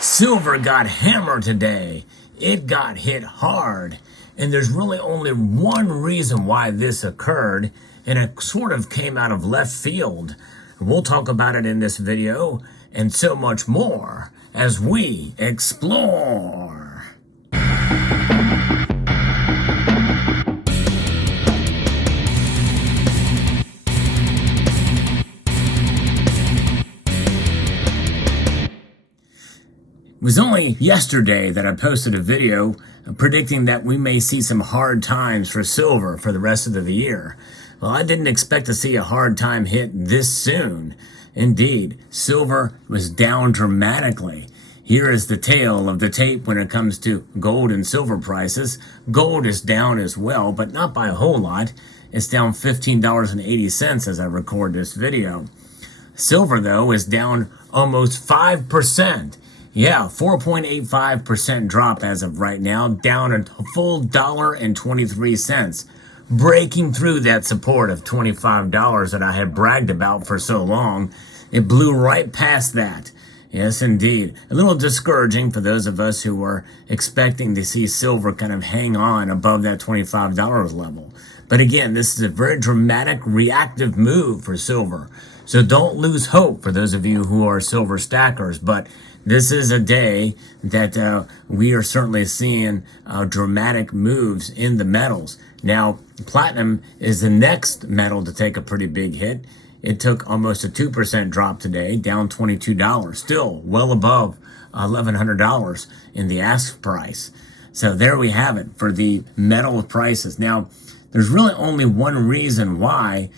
Silver got hammered today. It got hit hard. And there's really only one reason why this occurred, and it sort of came out of left field. We'll talk about it in this video and so much more as we explore. It was only yesterday that I posted a video predicting that we may see some hard times for silver for the rest of the year. Well, I didn't expect to see a hard time hit this soon. Indeed, silver was down dramatically. Here is the tale of the tape when it comes to gold and silver prices. Gold is down as well, but not by a whole lot. It's down $15.80 as I record this video. Silver, though, is down almost 5%. Yeah, 4.85% drop as of right now, down a full $1.23, breaking through that support of $25 that I had bragged about for so long. It blew right past that. Yes, indeed. A little discouraging for those of us who were expecting to see silver kind of hang on above that $25 level. But again, this is a very dramatic, reactive move for silver. So don't lose hope for those of you who are silver stackers. But this is a day that we are certainly seeing dramatic moves in the metals. Now, platinum is the next metal to take a pretty big hit. It took almost a 2% drop today, down $22, still well above $1,100 in the ask price. So there we have it for the metal prices. Now, there's really only one reason why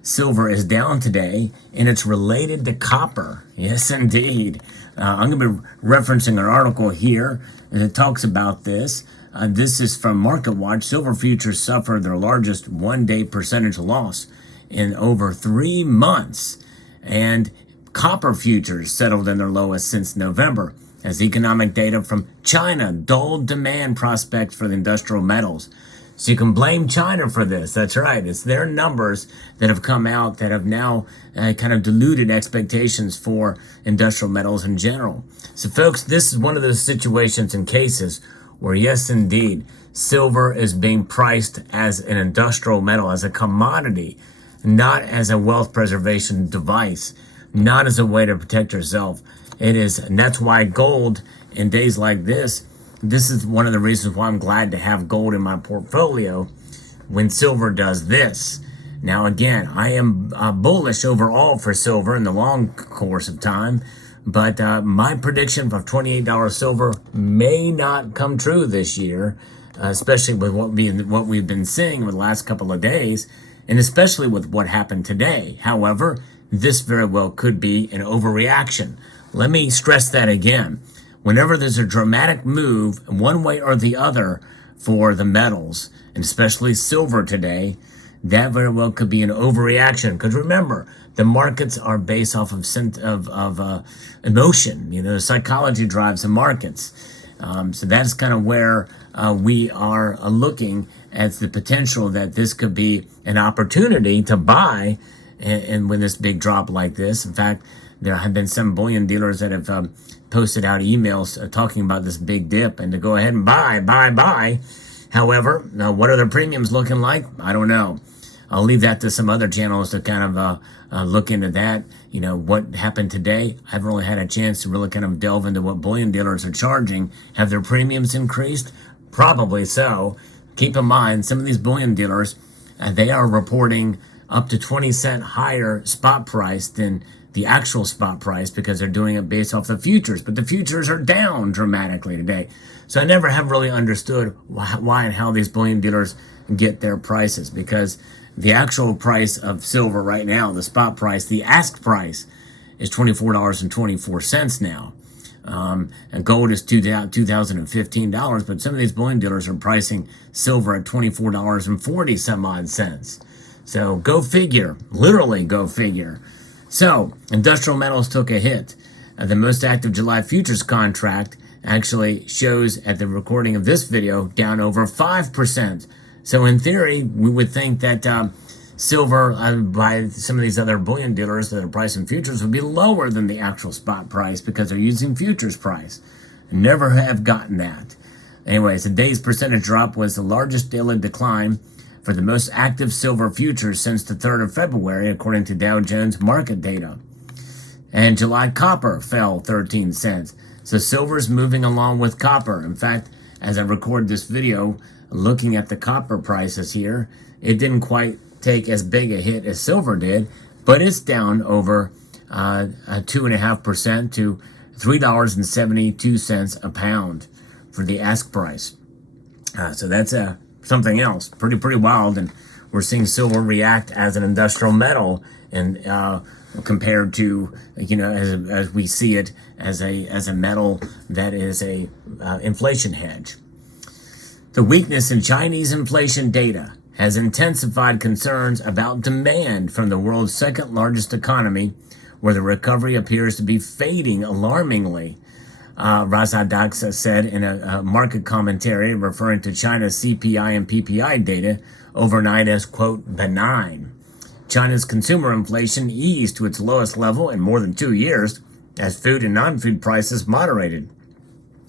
silver is down today, and it's related to copper. Yes, indeed. I'm going to be referencing an article here that talks about this. This is from MarketWatch. Silver futures suffered their largest one-day percentage loss in over 3 months, and copper futures settled in their lowest since November as economic data from China dulled demand prospects for the industrial metals. So you can blame China for this. That's right. It's their numbers that have come out that have now kind of diluted expectations for industrial metals in general. So folks, this is one of those situations and cases where, yes, indeed, silver is being priced as an industrial metal, as a commodity, not as a wealth preservation device, not as a way to protect yourself. It is, and that's why gold in days like this is one of the reasons why I'm glad to have gold in my portfolio when silver does this. Now, again, I am bullish overall for silver in the long course of time, but my prediction of $28 silver may not come true this year, especially with what we've been seeing over the last couple of days, and especially with what happened today. However, this very well could be an overreaction. Let me stress that again. Whenever there's a dramatic move one way or the other for the metals, and especially silver today, that very well could be an overreaction. Because remember, the markets are based off of emotion. You know, psychology drives the markets. So that's kind of where we are looking at the potential that this could be an opportunity to buy and with this big drop like this. In fact, there have been some bullion dealers that have posted out emails talking about this big dip and to go ahead and buy. However, what are the premiums looking like? I don't know. I'll leave that to some other channels to kind of look into that. You know, what happened today? I haven't really had a chance to really kind of delve into what bullion dealers are charging. Have their premiums increased? Probably so. Keep in mind, some of these bullion dealers, they are reporting up to 20-cent higher spot price than the actual spot price because they're doing it based off the futures. But the futures are down dramatically today. So I never have really understood why and how these bullion dealers get their prices, because the actual price of silver right now, the spot price, the ask price is $24.24 now. And gold is $2,015, but some of these bullion dealers are pricing silver at $24.40 some odd cents. So go figure, literally go figure. So industrial metals took a hit. The most active July futures contract actually shows at the recording of this video down over 5%. So in theory, we would think that silver by some of these other bullion dealers that are pricing futures would be lower than the actual spot price because they're using futures price. Never have gotten that. Anyways, the day's percentage drop was the largest daily decline for the most active silver futures since the 3rd of February, according to Dow Jones market data. And July copper fell 13 cents. So silver's moving along with copper. In fact, as I record this video, looking at the copper prices here, it didn't quite take as big a hit as silver did, but it's down over 2.5% to $3.72 a pound for the ask price. So that's something else, pretty wild, and we're seeing silver react as an industrial metal, and compared to as we see it as a metal that is a inflation hedge. The weakness in Chinese inflation data has intensified concerns about demand from the world's second largest economy, where the recovery appears to be fading alarmingly. Razadax said in a market commentary referring to China's CPI and PPI data overnight as, quote, benign. China's consumer inflation eased to its lowest level in more than 2 years as food and non-food prices moderated.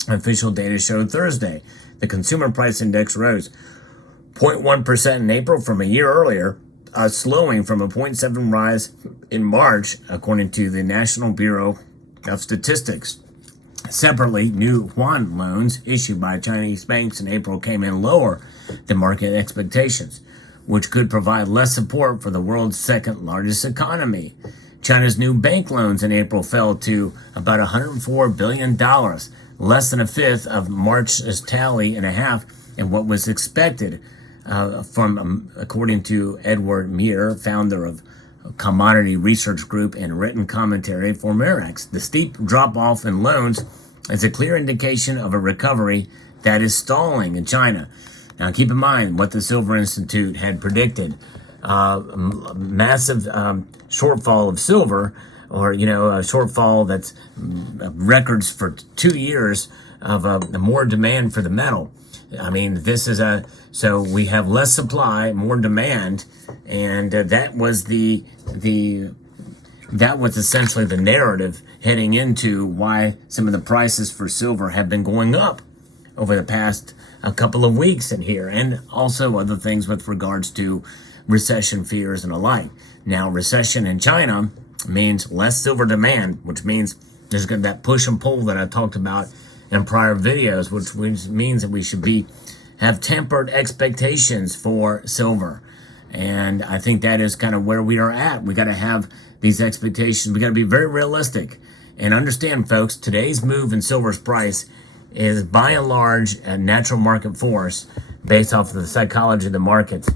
Official data showed Thursday the consumer price index rose 0.1% in April from a year earlier, slowing from a 0.7 rise in March, according to the National Bureau of Statistics. Separately, new yuan loans issued by Chinese banks in April came in lower than market expectations, which could provide less support for the world's second largest economy. China's new bank loans in April fell to about $104 billion, less than a fifth of March's tally and a half, and what was expected according to Edward Muir, founder of Commodity Research Group and written commentary for Merex. The steep drop-off in loans is a clear indication of a recovery that is stalling in China. Now, keep in mind what the Silver Institute had predicted. Massive shortfall of silver, or, a shortfall that's records for 2 years of more demand for the metal. I mean, so we have less supply, more demand, and that was essentially the narrative heading into why some of the prices for silver have been going up over the past a couple of weeks in here, and also other things with regards to recession fears and the like. Now, recession in China means less silver demand, which means there's going to be that push and pull that I talked about in prior videos, which means that we should have tempered expectations for silver. And I think that is kind of where we are at. We got to have these expectations. We got to be very realistic and understand, folks, today's move in silver's price is by and large a natural market force based off of the psychology of the market.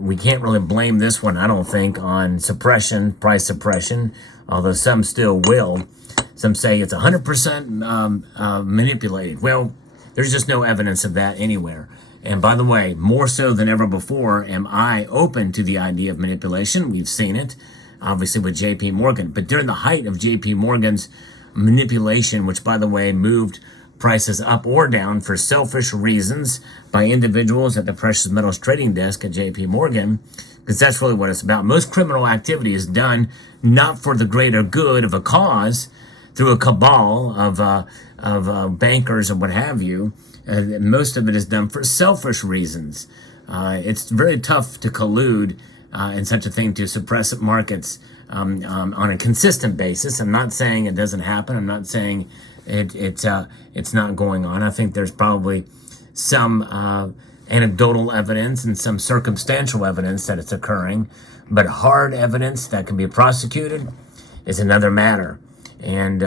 We can't really blame this one, I don't think, on price suppression, although some still will. Some say it's 100% manipulated. Well, there's just no evidence of that anywhere. And by the way, more so than ever before, am I open to the idea of manipulation. We've seen it, obviously, with J.P. Morgan. But during the height of J.P. Morgan's manipulation, which, by the way, moved prices up or down for selfish reasons by individuals at the precious metals trading desk at J.P. Morgan, because that's really what it's about. Most criminal activity is done not for the greater good of a cause, through a cabal of bankers and what have you. Most of it is done for selfish reasons. It's very tough to collude in such a thing to suppress markets on a consistent basis. I'm not saying it doesn't happen. I'm not saying it's not going on. I think there's probably some anecdotal evidence and some circumstantial evidence that it's occurring, but hard evidence that can be prosecuted is another matter. And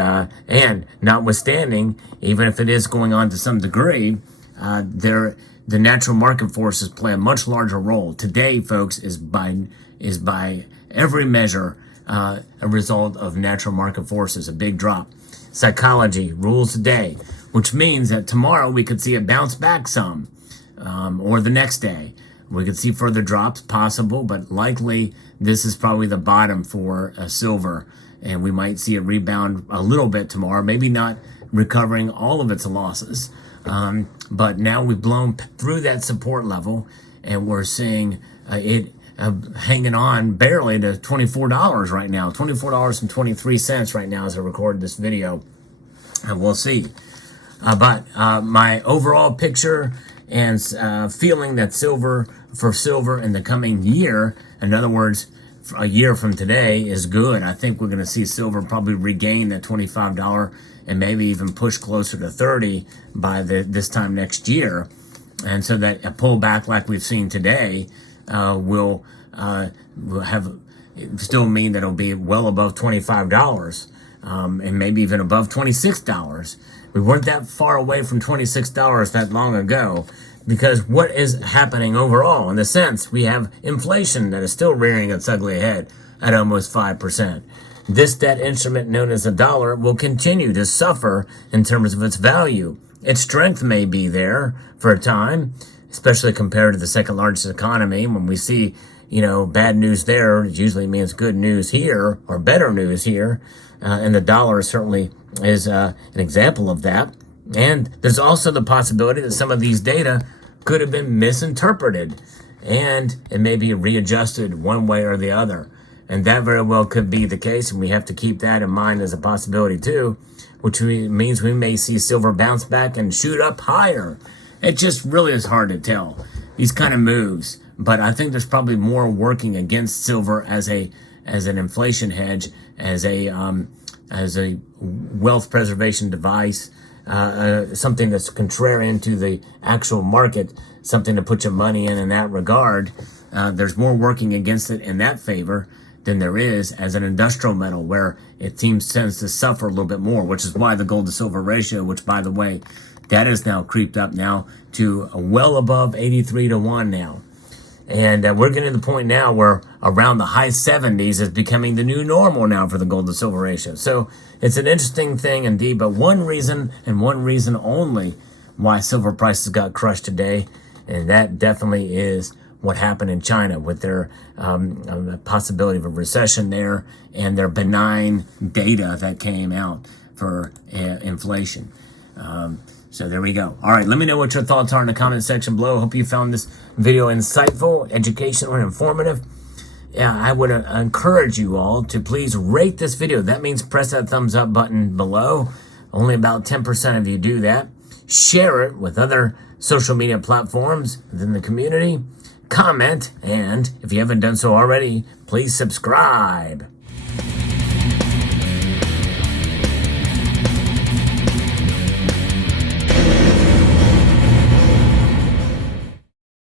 notwithstanding, even if it is going on to some degree, the natural market forces play a much larger role. Today, folks, is by every measure a result of natural market forces, a big drop. Psychology rules today, which means that tomorrow we could see it bounce back some, or the next day. We could see further drops possible, but likely this is probably the bottom for silver. And we might see it rebound a little bit tomorrow, maybe not recovering all of its losses. But now we've blown through that support level, and we're seeing it hanging on barely to $24 right now. $24.23 right now as I record this video. And we'll see. But my overall picture and feeling that silver in the coming year, in other words, a year from today, is good. I think we're going to see silver probably regain that $25 and maybe even push closer to $30 by this time next year. And so that a pullback like we've seen today will still mean that it'll be well above $25 and maybe even above $26. We weren't that far away from $26 that long ago, because what is happening overall? In the sense, we have inflation that is still rearing its ugly head at almost 5%. This debt instrument known as the dollar will continue to suffer in terms of its value. Its strength may be there for a time, especially compared to the second largest economy. When we see, bad news there, it usually means good news here or better news here. And the dollar certainly is an example of that. And there's also the possibility that some of these data could have been misinterpreted and it may be readjusted one way or the other. And that very well could be the case, and we have to keep that in mind as a possibility too, which means we may see silver bounce back and shoot up higher. It just really is hard to tell, these kind of moves. But I think there's probably more working against silver as an inflation hedge, as a wealth preservation device, something that's contrarian to the actual market, something to put your money in that regard. There's more working against it in that favor than there is as an industrial metal, where it tends to suffer a little bit more, which is why the gold to silver ratio, which by the way, that has now creeped up now to well above 83 to 1 now. And we're getting to the point now where around the high 70s is becoming the new normal now for the gold to silver ratio. So it's an interesting thing indeed, but one reason and one reason only why silver prices got crushed today, and that definitely is what happened in China with their possibility of a recession there and their benign data that came out for inflation. So there we go. All right, let me know what your thoughts are in the comment section below. Hope you found this video insightful, educational, and informative. Yeah, I would encourage you all to please rate this video. That means press that thumbs up button below. Only about 10% of you do that. Share it with other social media platforms within the community. Comment, and if you haven't done so already, please subscribe.